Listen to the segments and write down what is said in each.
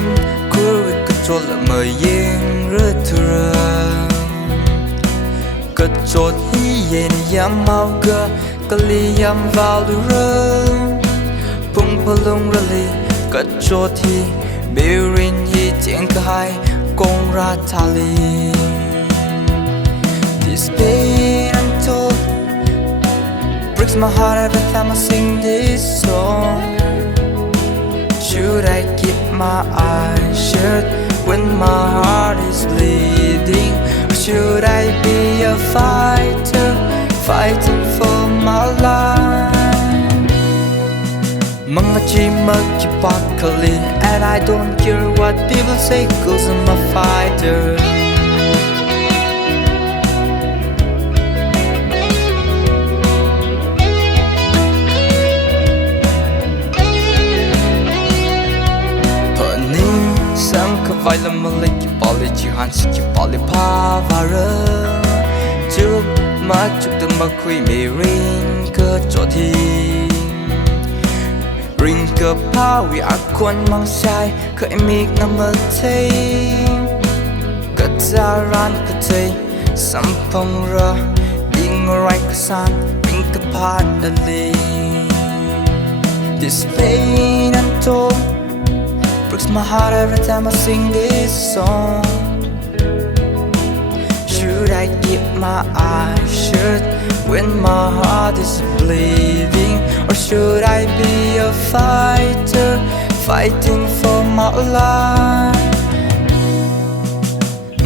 Lim Kuri Kachol Maying Rutura Kachot Hien Yam Mauga Kaliyam Valdura Pung Palung Rally Kachot Hi Birin Hi Tiang Kai Kong Ratali This pain untold breaks my heart every time I sing this song. Should I keep my eyes shut when my heart is bleeding? Or should I be a fighter, fighting for my life? Mga chimaki pakali, and I don't care what people say, 'cause I'm a fighter. Vai la malay ki pali jihan si ki pali pavara Chuk ma chuk de ma khui me ring ka choti Ring ka pa wi akon mang sai ka emik na ma thei Ka zaran ka thei sampang ra ding rai ka san ring ka pa dali This pain untold breaks my heart every time I sing this song. Should I keep my eyes shut when my heart is bleeding? Or should I be a fighter, fighting for my life?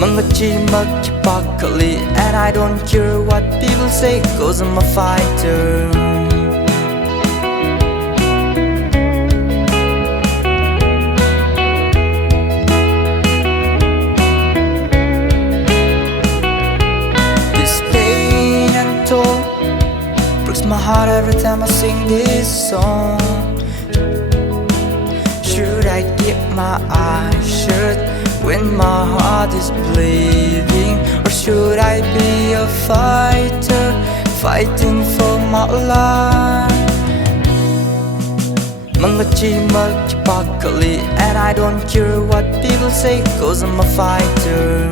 Mga chimaki pakali, and I don't care what people say, 'cause I'm a fighter. My heart every time I sing this song. Should I keep my eyes shut when my heart is bleeding? Or should I be a fighter, fighting for my life? Mga chimaki pakali, and I don't care what people say, 'cause I'm a fighter.